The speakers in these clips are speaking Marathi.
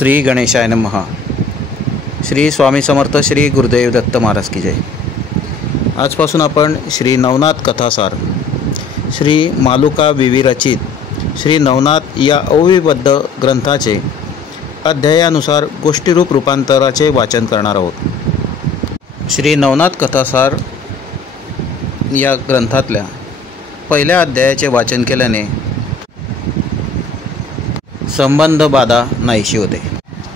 श्री गणेशाय नमः। श्री स्वामी समर्थ श्री गुरुदेव दत्त महाराज की जय। आजपासून आपण श्री नवनाथ कथासार श्री मालुका विविरचित श्री नवनाथ या अविबद्ध ग्रंथाचे अध्यायानुसार गोष्टीरूप रूपांतराचे वाचन करणार आहोत। श्री नवनाथ कथासार या ग्रंथातल्या पहिल्या अध्यायाचे वाचन केल्याने संबंध बाधा नाहीशी होते।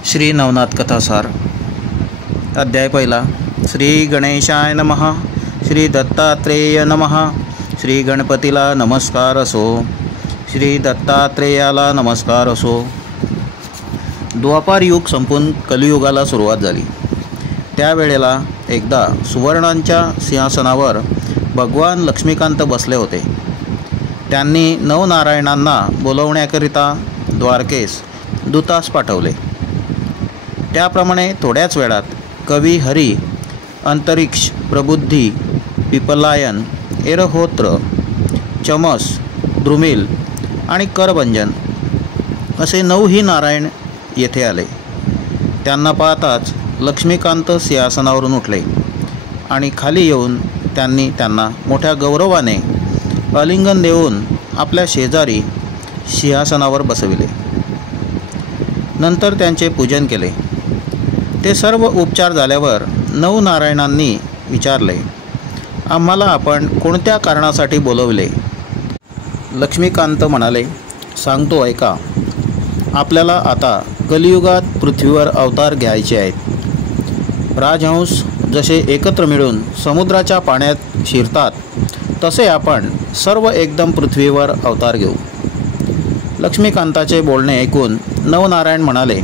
श्री नवनाथ कथासार अध्याय पहिला। श्री गणेशाय नमः। श्री दत्तात्रेय नमः। श्री गणपतीला नमस्कार असो। श्री दत्तात्रेयाला नमस्कार असो। द्वापार युग संपून कलियुगाला सुरुवात झाली। त्यावेळेला एकदा सुवर्णांच्या सिंहासनावर भगवान लक्ष्मीकांत बसले होते। त्यांनी नवनारायणांना बोलवण्याकरिता द्वारकेस दूतास पाठवले। त्याप्रमाणे थोड्याच वेळात कवी हरी, अंतरिक्ष, प्रबुद्धी, पिपलायन, एरहोत्र, चमस, द्रुमिल आणि करभंजन असे 9ही नारायण येथे आले। त्यांना पाहताच लक्ष्मीकांत सिंहासनावरून उठले आणि खाली येऊन त्यांना मोठ्या गौरवाने आलिंगन देऊन आपल्या शेजारी सिंहासनावर बसविले। नंतर त्यांचे पूजन केले। ते सर्व उपचार झाल्यावर नवनारायणांनी विचारले, आम्हाला आपण कोणत्या कारणासाठी बोलवले? लक्ष्मीकांत म्हणाले, सांगतो ऐका। आपल्याला आता कलियुगात पृथ्वीवर अवतार घ्यायचे आहेत। राजहंस जसे एकत्र मिळून समुद्राच्या पाण्यात शिरतात तसे आपण सर्व एकदम पृथ्वीवर अवतार घेऊ। लक्ष्मीकांताचे बोलणे ऐकून नवनारायण म्हणाले,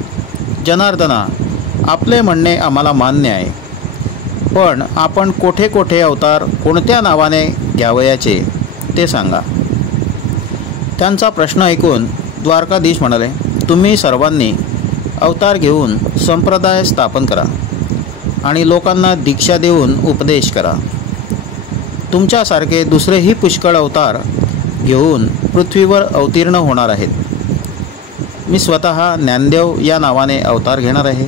जनार्दना, आपले म्हणणे आम्हाला मान्य आहे, पण आपण कोठे कोठे अवतार कोणत्या नावाने घ्यावयाचे ते सांगा। त्यांचा प्रश्न ऐकून द्वारकाधीश म्हणाले, तुम्ही सर्वांनी अवतार घेऊन संप्रदाय स्थापन करा आणि लोकांना दीक्षा देऊन उपदेश करा। तुमच्यासारखे दुसरेही पुष्कळ अवतार घेऊन पृथ्वीवर अवतीर्ण होणार आहेत। मी स्वतः ज्ञानदेव या नावाने अवतार घेणार आहे।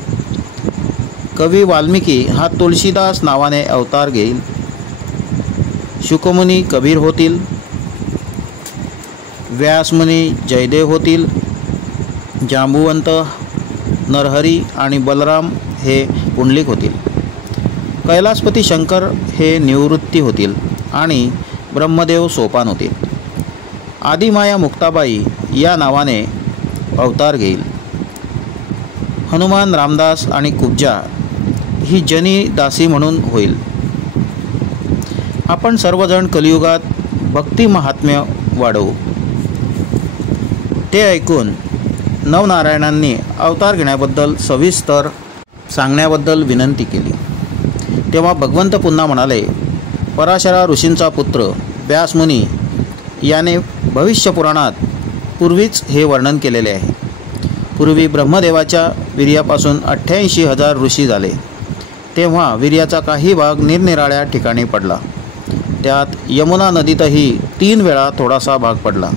कवी वाल्मिकी हा तुळशीदास नावाने अवतार घेईल। शुकमुनी कबीर होतील। व्यासमुनी जयदेव होतील। जांबुवंत नरहरी आणि बलराम हे पुंडलिक होतील। कैलासपती शंकर हे निवृत्ती होतील आणि ब्रह्मदेव सोपान होतील। आदिमाया मुक्ताबाई या नावाने अवतार घेईल। हनुमान रामदास आणि कुब्जा ही जनी दासी म्हणून होईल। आपण सर्वजण कलियुगात भक्ती महात्म्य वाढवू। ते ऐकून नवनारायणांनी अवतार घेण्याबद्दल सविस्तर सांगण्याबद्दल विनंती केली। तेव्हा भगवंत पुन्हा म्हणाले, पराशरा ऋषींचा पुत्र व्यासमुनी याने भविष्यपुराणात पूर्वीच हे वर्णन केलेले आहे। पूर्वी ब्रह्मदेवाच्या वीर्यापासून 88,000 ऋषी झाले। तेव्हा वीर्याचा काही भाग निरनिराळ्या ठिकाणी पडला। त्यात यमुना नदीतही 3 वेळा थोडासा भाग पडला।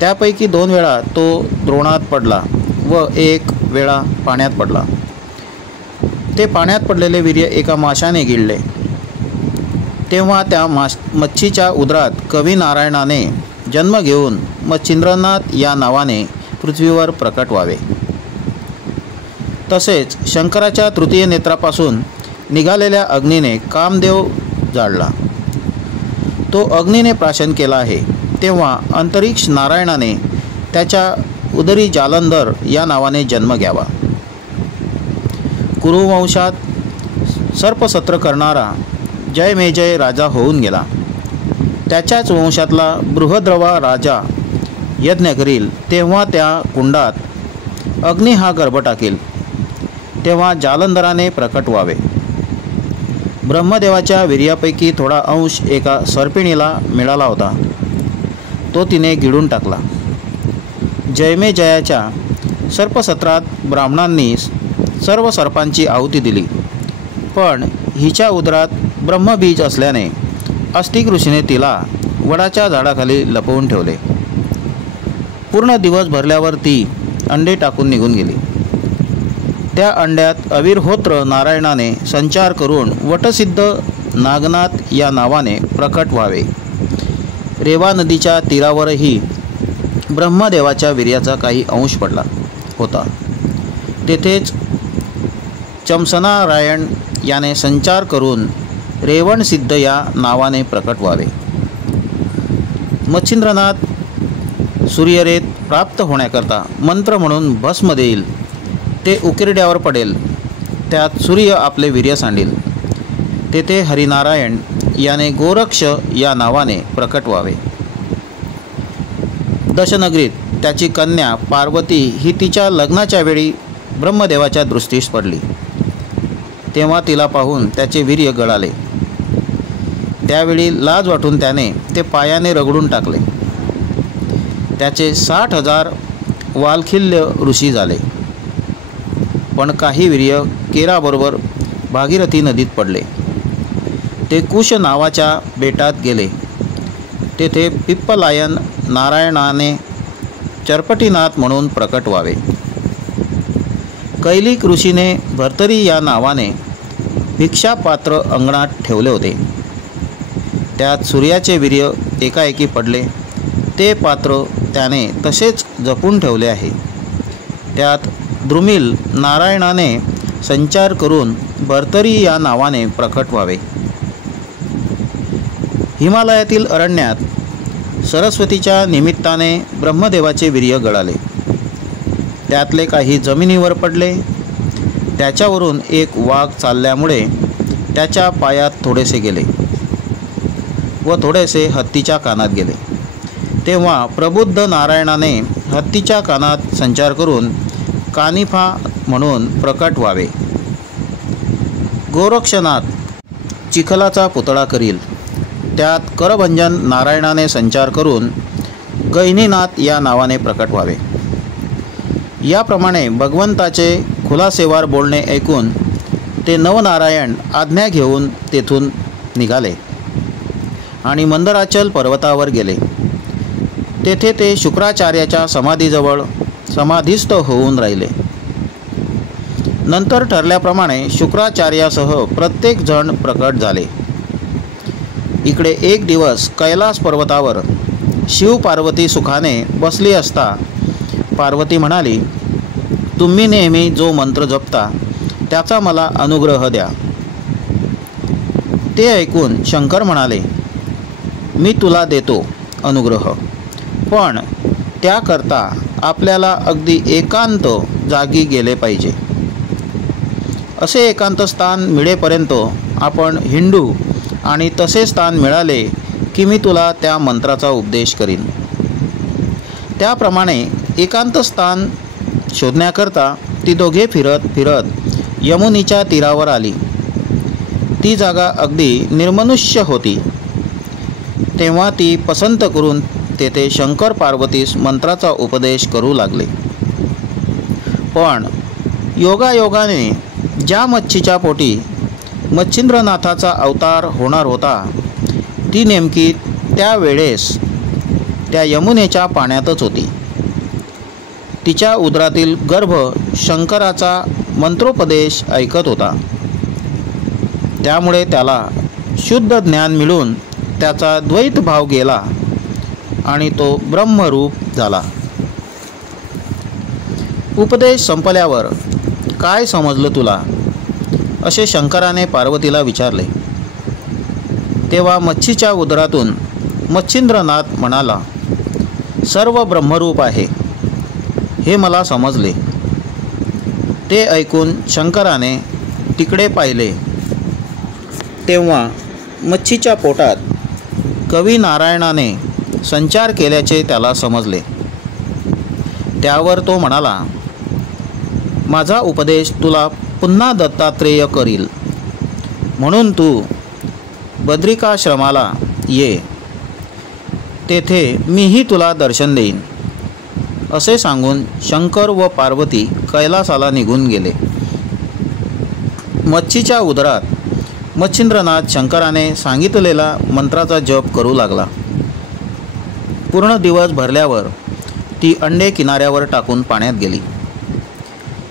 त्यापैकी 2 वेळा तो द्रोणात पडला व 1 वेळा पाण्यात पडला। ते पाण्यात पडलेले वीर्य एका माशाने गिळले। तेव्हा त्या मच्छीच्या उदरात कवी नारायणाने जन्म घेऊन मच्छिंद्रनाथ या नावाने पृथ्वीवर प्रकट व्हावे। तसेच शंकराच्या तृतीय नेत्रापासून निघालेल्या अग्नीने कामदेव जाळला। तो अग्नीने प्राशन केला आहे। तेव्हा अंतरिक्ष नारायणाने त्याच्या उदरी जालंधर या नावाने जन्म घ्यावा। कुरुवंशात सर्पसत्र करणारा जयमेजय राजा होऊन गेला। त्याच्याच वंशातला बृहद्रवा राजा यज्ञ करील, तेव्हा त्या कुंडात अग्नी हा गर्भ टाकेल। तेव्हा जालंधराने प्रकट व्हावे। ब्रह्मदेवाच्या वीर्यापैकी थोडा अंश एका सर्पिणीला मिळाला होता। तो तिने गिळून टाकला। जयमेजयाच्या सर्पसत्रात ब्राह्मणांनी सर्व सर्पांची आहुती दिली, पण हिच्या उदरात ब्रह्मबीज असल्याने अस्तिक ऋषीने तिला वडाच्या झाडाखाली लपवून ठेवले। पूर्ण दिवस भरल्यावर ती अंडे टाकून निघून गेली। त्या अंड्यात अविर्होत्र नारायणाने संचार करून वटसिद्ध नागनाथ या नावाने प्रकट व्हावे। रेवा नदीच्या तीरावरही ब्रह्मदेवाच्या वीर्याचा काही अंश पडला होता। तेथेच चमसनारायण याने संचार करून रेवणसिद्ध या नावाने प्रकट व्हावे। मच्छिंद्रनाथ सूर्यरेत प्राप्त होण्याकरता मंत्र म्हणून भस्म देईल, ते उकिरड्यावर पडेल, त्यात सूर्य आपले वीर्य सांडील। तेथे हरिनारायण याने गोरक्ष या नावाने प्रकट व्हावे। दशनगरीत त्याची कन्या पार्वती ही तिच्या लग्नाच्या वेळी ब्रह्मदेवाच्या दृष्टीस पडली, तेव्हा तिला पाहून त्याचे वीर्य गळाले। त्यावेळी लाज वाटून त्याने ते पायाने रगडून टाकले। त्याचे 60,000 वालखिल्य ऋषी झाले, पण काही वीर्य केराबरोबर भागीरथी नदीत पडले। ते कुश नावाच्या बेटात गेले। तेथे पिप्पलायन नारायणाने चरपटीनाथ म्हणून प्रकट व्हावे। कैलिक ऋषीने भर्तरी या नावाने भिक्षापात्र अंगणात ठेवले होते। त्यात सूर्याचे वीर्य एकाएकी पडले। ते पात्र त्याने तसेच जपून ठेवले आहे। त्यात द्रुमिल नारायणाने संचार करून भर्तरी या नावाने प्रकट व्हावे। हिमालयातील अरण्यात सरस्वतीच्या निमित्ताने ब्रह्मदेवाचे वीर्य गळाले। त्यातले काही जमिनीवर पडले। त्याच्यावरून एक वाघ चालल्यामुळे त्याच्या पायात थोडेसे गेले व थोडेसे हत्तीच्या कानात गेले। तेव्हा प्रबुद्ध नारायणाने हत्तीच्या कानात संचार करून कानिफा म्हणून प्रकट व्हावे। गोरक्षनाथ चिखलाचा पुतळा करील, त्यात करभंजन नारायणाने संचार करून गैनीनाथ या नावाने प्रकट व्हावे। याप्रमाणे भगवंताचे खुलासेवार बोलणे ऐकून ते नवनारायण आज्ञा घेऊन तेथून निघाले आणि मंदराचल पर्वतावर गेले। तेथे ते शुक्राचार्याच्या समाधीजवळ समाधिस्थ होऊन राहिले। नंतर ठरल्याप्रमाणे शुक्राचार्यासह प्रत्येक जण प्रकट झाले। इकडे एक दिवस कैलास पर्वतावर शिव पार्वती सुखाने बसली असता पार्वती म्हणाली, तुम्ही नेहमी जो मंत्र जपता त्याचा मला अनुग्रह द्या। ते ऐकून शंकर म्हणाले, मी तुला देतो अनुग्रह, पण त्याकरता आपल्याला अगदी एकांत जागी गेले पाहिजे। असे एकांत स्थान मिळेपर्यंत आपण हिंडू आणि तसे स्थान मिळाले की मी तुला त्या मंत्राचा उपदेश करीन। त्याप्रमाणे एकांत स्थान शोधण्याकरता ती दोघे फिरत फिरत यमुनीच्या तीरावर आली। ती जागा अगदी निर्मनुष्य होती। तेव्हा ती पसंत करून तेथे शंकर पार्वतीस मंत्राचा उपदेश करू लागले। पण योगायोगाने ज्या मच्छीच्या पोटी मच्छिंद्रनाथाचा अवतार होणार होता ती नेमकी त्यावेळेस त्या यमुनेच्या पाण्यातच होती। तिच्या उदरातील गर्भ शंकराचा मंत्रोपदेश ऐकत होता। त्यामुळे त्याला शुद्ध ज्ञान मिळून त्याचा द्वैत भाव गेला आणि तो ब्रह्मरूप झाला। उपदेश संपल्यावर काय समजलं तुला, असे शंकराने पार्वतीला विचारले। तेव्हा मच्छीच्या उदरातून मच्छिंद्रनाथ म्हणाला, सर्व ब्रह्मरूप आहे हे मला समजले। ते ऐकून शंकराने तिकडे पाहिले तेव्हा मच्छीच्या पोटात कवी नारायणाने संचार केल्याचे त्याला समजले। त्यावर तो म्हणाला, माझा उपदेश तुला पुन्हा दत्तात्रेय करील, म्हणून तू बद्रिकाश्रमाला ये, तेथे मीही तुला दर्शन देईन। असे सांगून शंकर व पार्वती कैलासाला निघून गेले। मच्छीच्या उदरात मच्छिंद्रनाथ शंकराने सांगितलेला मंत्राचा जप करू लागला। पूर्ण दिवस भरल्यावर ती अंडे किनाऱ्यावर टाकून पाण्यात गेली।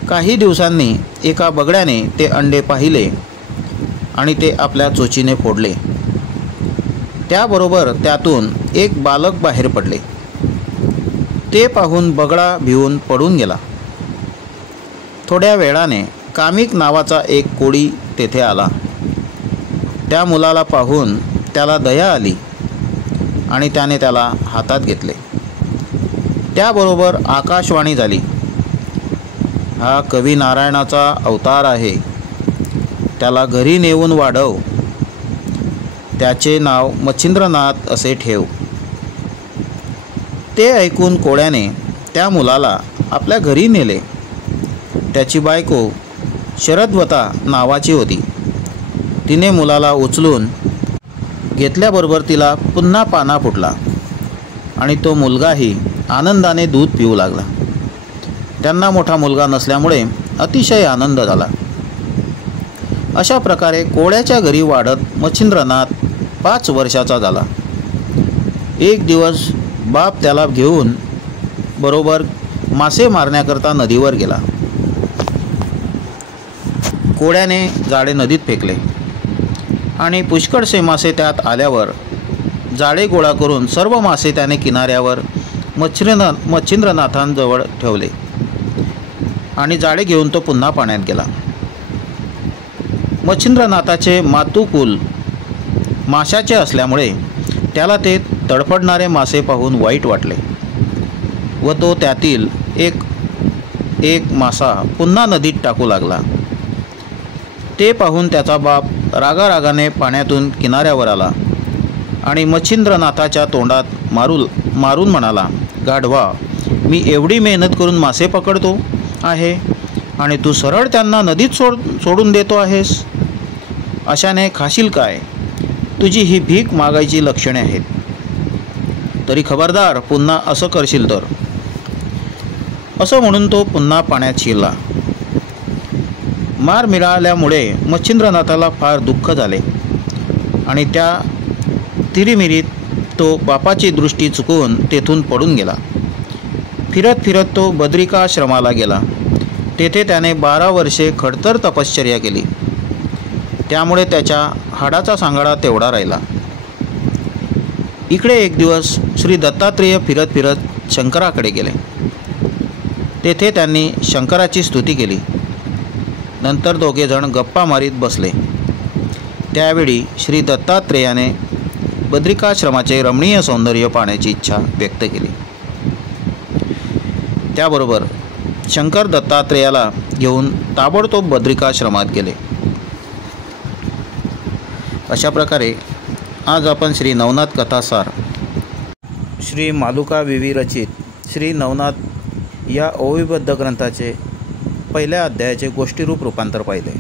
काही दिवसांनी एका बगड्याने ते अंडे पाहिले आणि ते आपल्या चोचीने फोडले. त्याबरोबर त्यातून एक बालक बाहेर पडले. ते पाहून बगडा भिवून पडून गेला. थोड्या वेळाने कामिक नावाचा एक कोळी तेथे आला. त्या मुलाला पाहून त्याला दया आली आणि त्याने त्याला हातात घेतले. त्याबरोबर आकाशवाणी झाली, हा कवी नारायणाचा अवतार आहे, त्याला घरी नेऊन वाढव, त्याचे नाव मच्छिंद्रनाथ असे ठेव. ते ऐकून कोळ्याने त्या मुलाला आपल्या घरी नेले. त्याची बायको शरद्वता नावाची होती. तिने मुलाला उचलून घेतल्याबरोबर तिला पुन्हा पाना फुटला आणि तो मुलगाही आनंदाने दूध पिऊ लागला. त्यांना मोठा मुलगा नसल्यामुळे अतिशय आनंद झाला. अशा प्रकारे कोळ्याच्या घरी वाढत मच्छिंद्रनाथ 5 वर्षाचा झाला. एक दिवस बाप त्याला घेऊन बरोबर मासे मारण्याकरता नदीवर गेला. कोळ्याने जाळे नदीत फेकले आणि पुष्कळसे मासे त्यात आल्यावर जाळे गोळा करून सर्व मासे त्याने किनाऱ्यावर मच्छिंद्रनाथांजवळ ठेवले आणि जाळे घेऊन तो पुन्हा पाण्यात गेला. मच्छिंद्रनाथाचे मातुकुल माशाचे असल्यामुळे त्याला ते तडफडणारे मासे पाहून वाईट वाटले व तो त्यातील एक मासा पुन्हा नदीत टाकू लागला. ते पाहून त्याचा बाप रागारागाने पाण्यातून किनाऱ्यावर आला आणि मच्छिंद्रनाथाच्या तोंडात मारून म्हणाला, गाढवा, मी एवढी मेहनत करून मासे पकडतो आहे आणि तू सरळ त्यांना नदीत सोडून देतो आहेस. अशाने खाशील काय? तुझी ही भीक मागायची लक्षणे आहेत. तरी खबरदार, पुन्हा असं करशील तर. असं म्हणून तो पुन्हा पाण्यात शिरला. मार मिळाल्यामुळे मच्छिंद्रनाथाला फार दुःख झाले आणि त्या तिरीमिरीत तो बापाची दृष्टी चुकवून तेथून पडून गेला. फिरत फिरत तो बद्रिकाश्रमाला गेला. तेथे त्याने 12 वर्षे खडतर तपश्चर्या केली. त्यामुळे त्याच्या हाडाचा सांगाडा तेवढा राहिला. इकडे एक दिवस श्री दत्तात्रेय फिरत फिरत शंकराकडे गेले. तेथे त्यांनी शंकराची स्तुती केली. नंतर दोघेजण गप्पा मारीत बसले. त्यावेळी श्री दत्तात्रेयाने बद्रिकाश्रमाचे रमणीय सौंदर्य पाहण्याची इच्छा व्यक्त केली. त्याबरोबर शंकर दत्तात्रेयाला घेऊन ताबडतोब बद्रिकाश्रमात गेले. अशा प्रकारे आज आपण श्री नवनाथ कथासार श्री मालुका विवी रचित श्री नवनाथ या ओवीबद्ध ग्रंथाचे पहिल्या अध्यायाचे गोष्टीरूप रूपांतर पाहिले.